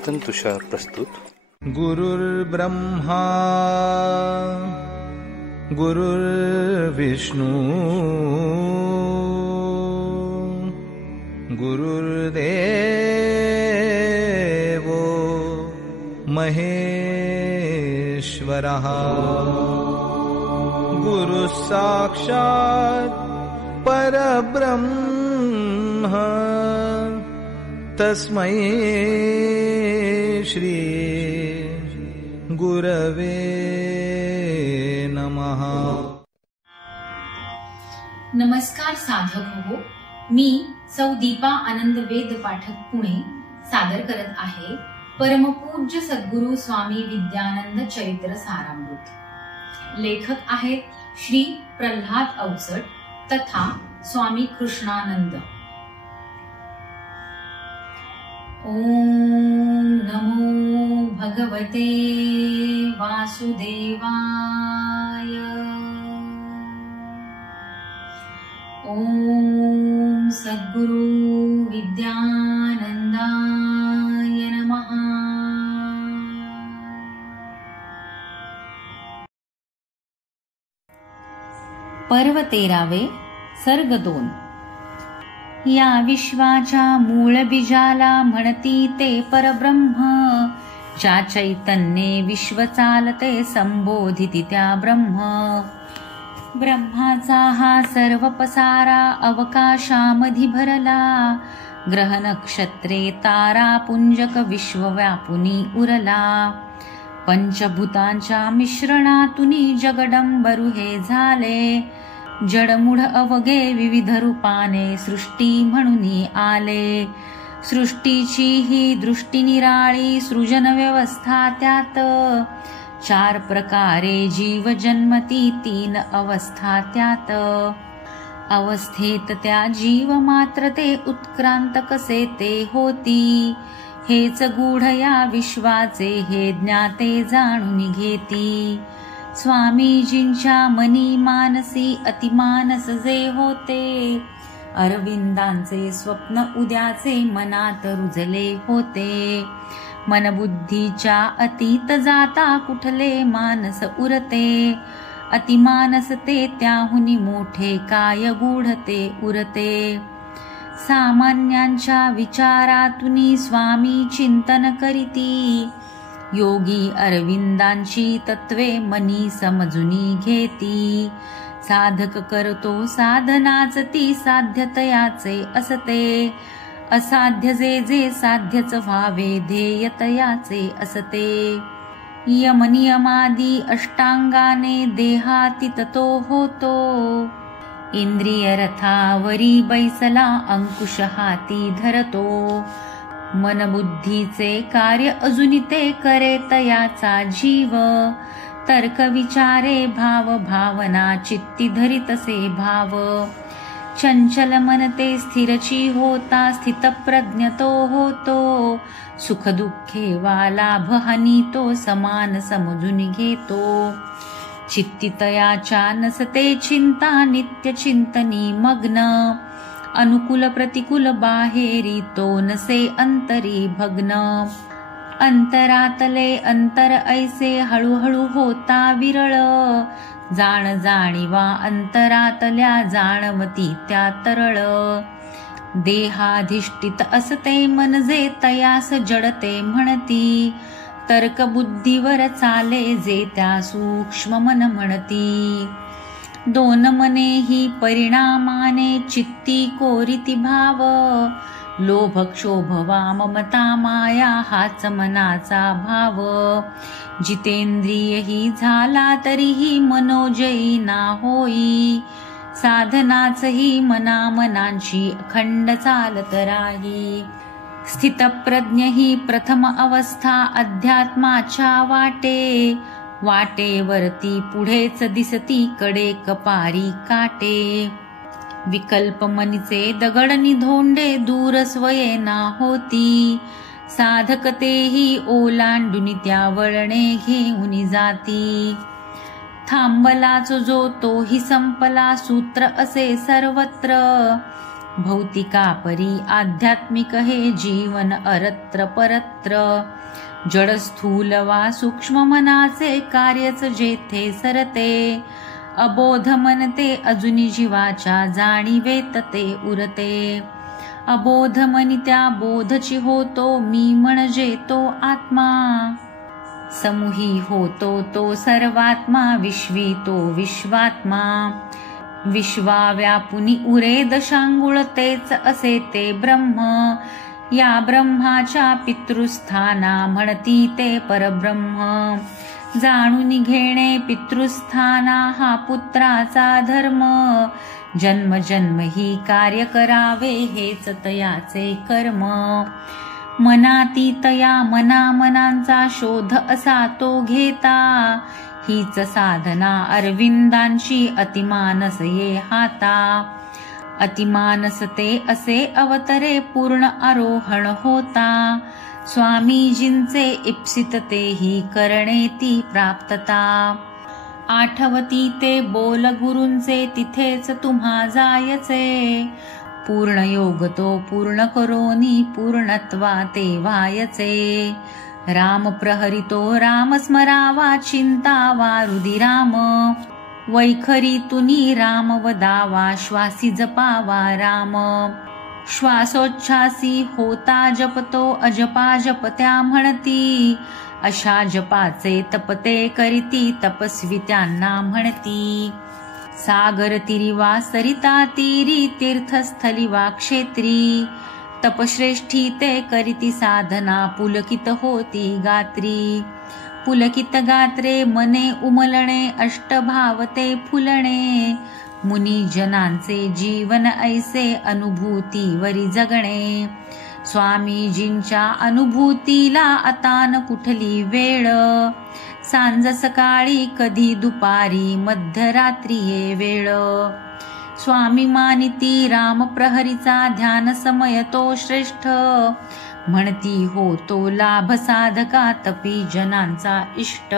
चिंतन तुषार प्रस्तुत. गुरुर्ब्रह्मा गुरुर्विष्णू गुरुर्देवो महेश्वरः गुरुः साक्षात् परब्रह्म तस्मै श्री गुरवे नमः. नमस्कार साधक हो, मी सौ दीपा आनंद वेद पाठक पुणे सादर करत आहे परमपूज्य सद्गुरु स्वामी विद्यानंद चरित्र सारामृत. लेखक आहेत श्री प्रल्हाद अवचट तथा स्वामी कृष्णानंद. ओम नमो भगवते वासुदेवाय. ओम सद्गुरु विद्यानंदाय नमः. पर्व 13 सर्ग 2. या विश्वाच्या मूळ बीजाला म्हणती ते परब्रह्म, ज्या चैतन्ये विश्व चालते संबोधिती त्या ब्रह्म. ब्रह्माचा हा सर्व पसारा अवकाशामधी भरला, ग्रह नक्षत्रे तारा पुंजक विश्व व्यापुनी उरला. पंचभूतांच्या मिश्रणातुनी जगडंबरू हे झाले, जडमूढ अवघे विविध रूपाने सृष्टी म्हणून आले. सृष्टीची ही दृष्टी निराळी सृजन व्यवस्था त्यात, 4 प्रकारे जीव जन्मती 3 अवस्था त्यात. अवस्थेत त्या जीव मात्र ते उत्क्रांत कसे ते होती, हेच गूढ या विश्वाचे हे ज्ञाते जाणून घेती. स्वामीजींच्या मनी मानसी अतिमानस जे होते, अरविंदांचे स्वप्न उद्याचे मनात रुजले होते. मनबुद्धीच्या अतीत जाता कुठले मानस उरते, अतिमानस ते त्याहुनी मोठे काय गूढते उरते. सामान्यांच्या विचारातुनी स्वामी चिंतन करीती, योगी अरविंदांची तत्वे मनी समजुनी घेती. साधक करतो साधनाच ती साध्यतयाचे असते, असाध्य जे जे साध्यच व्हावे ध्येयतयाचे असते. यमनियमादी अष्टांगाने देहातीत तो होतो, इंद्रिय रथावरी बैसला अंकुश हाती धरतो. मनबुद्धीचे कार्य अजुनी ते करे तयाचा जीव, तर्क विचारे भाव भावना चित्ती धरितसे भाव. चंचल मन ते स्थिरची होता स्थितप्रज्ञ तो होतो, सुख दुःखे वा लाभ हानी तो समान समजून घेतो. चित्तितयाच्या नसते चिंता नित्य चिंतनी मग्न, अनुकूल प्रतिकूल बाहेरी तो नसे अंतरी भग्न. अंतरातले अंतर ऐसे हळूहळू होता विरळ, जाण जाणीवा अंतरातल्या जाणवती त्या तरळ. देहाधिष्ठित असते मन जे तयास जडते म्हणती, तर्क बुद्धीवर चाले जे त्या सूक्ष्म मन म्हणती. 2 मने ही परिणामाने चित्ती कोरिती भाव, लोभ क्षोभ वा ममता माया हाच मनाचा भाव. जितेंद्रिय ही झाला तरीही मनोजयी ना होई, साधनाच ही मनामनांची अखंड चालत राही. स्थितप्रज्ञ ही प्रथम अवस्था अध्यात्माच्या वाटे, वाटेवरती पुढेच दिसती कडे कपारी काटे. विकल्प मनीचे दगड निधोंडे दूर स्वये ना होती, साधक तेही ओलांडून त्या वळणे घेऊन जाती. थांबलाच जो तोही संपला सूत्र असे सर्वत्र, भौतिका परी आध्यात्मिक हे जीवन अरत्र परत्र. जड स्थूल वा सूक्ष्म मनाचे कार्यच जेथे सरते. अबोध मनते अजुनी जीवाच्या जाणीवेत ते उरते. अबोध मनी त्या बोधची होतो मी म्हणजे तो आत्मा. समूही होतो तो सर्वात्मा विश्वी तो विश्वात्मा. विश्वा व्यापुनी उरे दशांगुळ तेच असे ते ब्रह्म. या ब्रह्माच्या पितृस्थाना म्हणती ते परब्रह्म. जाणून घेणे पितृस्थाना हा पुत्राचा धर्म. जन्म जन्म ही कार्य करावे हेच तयाचे कर्म. मनाती तया मनांचा शोध असा तो घेता. हीच साधना अरविंदांची अतिमानस ये हाता. अतिमानस ते असे अवतरे पूर्ण आरोहण होता. स्वामीजींचे इप्सित तेही करणे ती प्राप्तता. आठवती ते बोल गुरूंचे तिथेच तुम्हा जायचे. पूर्ण योग तो पूर्ण करोनी पूर्णत्वा ते व्हायचे. राम प्रहरितो राम स्मरावा चिंतावा रुदिराम. वैखरी तुनी राम वदावा श्वासी जपावा राम. श्वासोच्छ्वासी होता जपतो अजपा जपत्या म्हणती. अशा जपाचे तपते करीती तपस्वी त्यांना म्हणती. सागर तिरी वा सरिता तीरी तीर्थस्थली वा क्षेत्री. तपश्रेष्ठी ते करीती साधना पुलकित होती गात्री. पुलकित गात्रे मने उमलणे अष्टभावते फुलणे. मुनी जनांचे जीवन ऐसे अनुभूतीवरी जगणे. स्वामीजींच्या अनुभूतीला आता न कुठली वेळ. सांज सकाळी कधी दुपारी मध्यरात्री ये वेळ. स्वामी मानिती राम प्रहरीचा ध्यान समय तो श्रेष्ठ. म्हणती हो तो लाभ साधका तपी जनांचा इष्ट.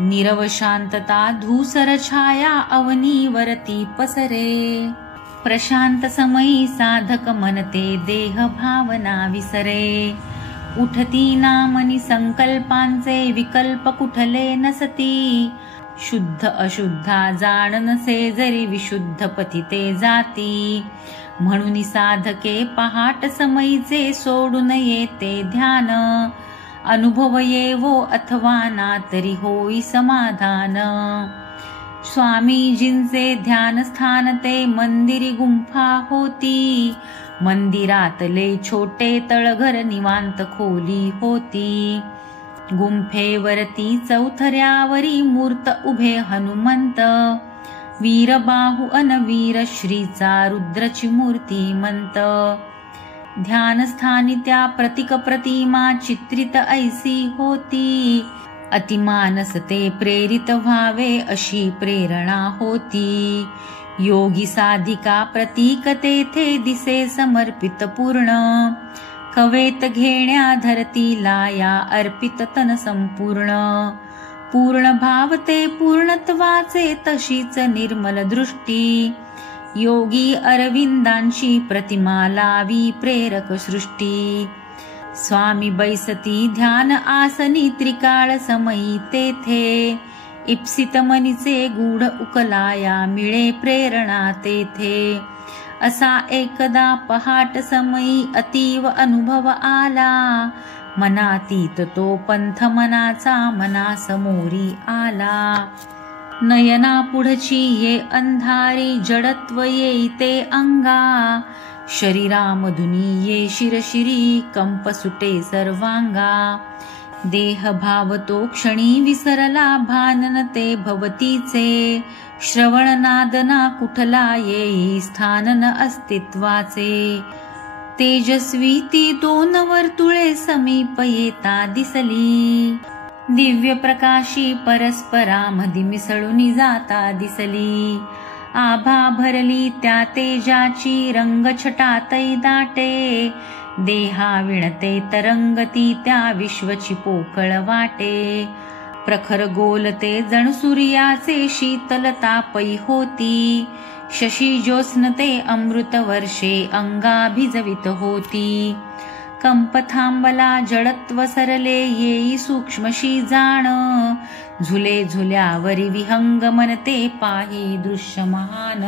निरव शांतता धूसर छाया अवनीवरती पसरे. प्रशांत समयी साधक मनते देह भावना विसरे. उठती नामनी संकल्पांचे विकल्प कुठले नसती. शुद्ध अशुद्धा जाण नसे जरी विशुद्ध पथिते जाती. म्हणून साधके पहाट समयीचे सोडून येते ध्यान. अनुभव येवो अथवा ना तरी होई समाधान. स्वामीजींचे ध्यान स्थान ते मंदिरी गुंफा होती. मंदिरातले छोटे तळघर निवांत खोली होती. गुंफेवरती चौथऱ्यावरी मूर्त उभे हनुमंत. वीरबाहू अन वीर श्रीचा रुद्रची मूर्तिमंत. ध्यानस्थानी त्या प्रतिक प्रतिमा चित्रित ऐसी होती. अतिमानस ते प्रेरित व्हावे अशी प्रेरणा होती. योगी साधिका प्रतीक तेथे दिसे समर्पित पूर्ण. कवेत घेण्या धरतीला या अर्पित तन संपूर्ण. पूर्ण भावते पूर्णत्वाचे तशीच निर्मल दृष्टी. योगी अरविंदांची प्रतिमा लावी प्रेरक सृष्टी. स्वामी बैसती ध्यान आसनी त्रिकाळ समयी तेथे. इप्सित मनीचे गूढ उकलाया मिळे प्रेरणा तेथे. असा एकदा पहाट समयी अतीव अनुभव आला. मनातीत तो पंथ मनाचा मनासमोरी आला. नयना पुढची ये अंधारी जडत्व येईते अंगा. शरीरामधुनी ये शिरशिरी कंप सुटे सर्वांगा. देह भाव तो क्षणी विसरला भानन ते भवतीचे. श्रवण नादना कुठला येई स्थानन अस्तित्वाचे. तेजस्वी ती दोन वर्तुळे समीप येता दिसली. दिव्य प्रकाशी परस्परामधी मिसळून जाता दिसली. आभा भरली त्या तेजाची रंग छटातै दाटे. देहा विणते तरंगती त्या विश्वची पोकळ वाटे. प्रखर गोलते जण सूर्याचे शीतल तापई होती. शशी ज्योत्स्नते अमृत वर्षे अंगाभिजवित होती. कंप थांबला जडत्व सरले येई सूक्ष्मशी जाण. झुले झुल्यावरी विहंग मनते पाही दृश्य महान.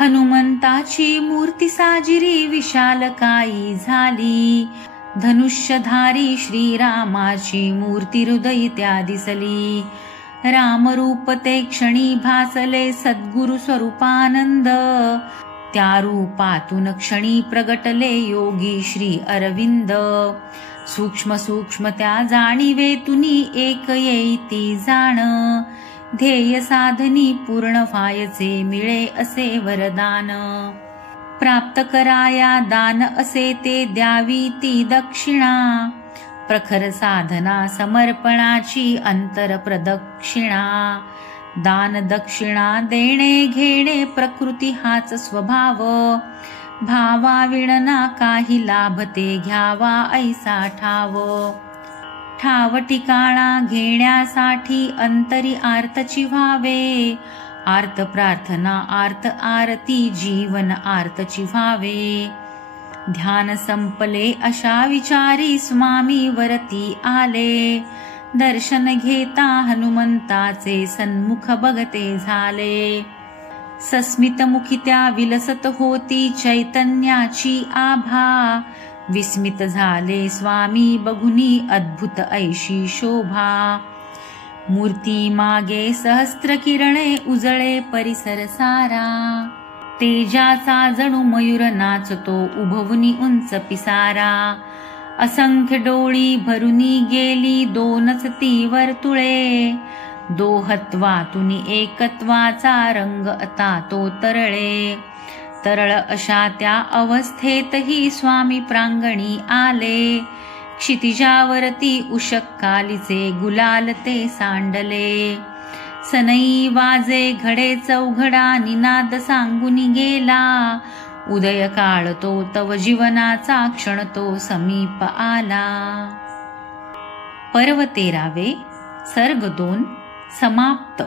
हनुमंताची मूर्ती साजिरी विशालकायी झाली. धनुष्यधारी श्रीरामाची मूर्ती हृदयी त्या दिसली. रामरूप ते क्षणी भासले सद्गुरु स्वरूपानंद. त्या रूपातून क्षणी प्रगटले योगी श्री अरविंद. सूक्ष्म सूक्ष्म त्या जाणीवे तुनी एक येई ती जाण. ध्येय साधनी पूर्ण व्हायचे मिळे असे वरदान. प्राप्त कराया दान असे ते द्यावी ती दक्षिणा. प्रखर साधना समर्पणाची अंतर प्रदक्षिणा. दान दक्षिणा देणे घेणे प्रकृती हाच स्वभाव. भावाविणना काही लाभते घ्यावा ऐसा ठाव. ठाव ठिकाणा घेण्यासाठी अंतरी आर्तची व्हावे. आर्त प्रार्थना आर्त आरती जीवन आर्तची व्हावे. ध्यान संपले अशा विचारी स्वामी वरती आले. दर्शन घेता हनुमंताचे सन्मुख बघते झाले. सस्मित मुखी त्या विलसत होती चैतन्याची आभा. विस्मित झाले स्वामी बघुनी अद्भुत ऐशी शोभा. मूर्ती मागे सहस्त्र किरणे उजळे परिसर सारा. तेजाचा जणू मयूर नाचतो उभवुनी उंच पिसारा. असंख्य डोळी भरुनी गेली दोनच ती वर्तुळे. दोहत्वातुनी एकत्वाचा रंग आता तो तरळे. तरळ अशा त्या अवस्थेतही स्वामी प्रांगणी आले. क्षितिजावरती उषक्कालीचे गुलाल ते सांडले. सनई वाजे घडे चौघडा निनाद सांगुनी गेला. उदय काळ तो तव जीवनाचा क्षण तो समीप आला. पर्व 13 सर्ग 2 समाप्त.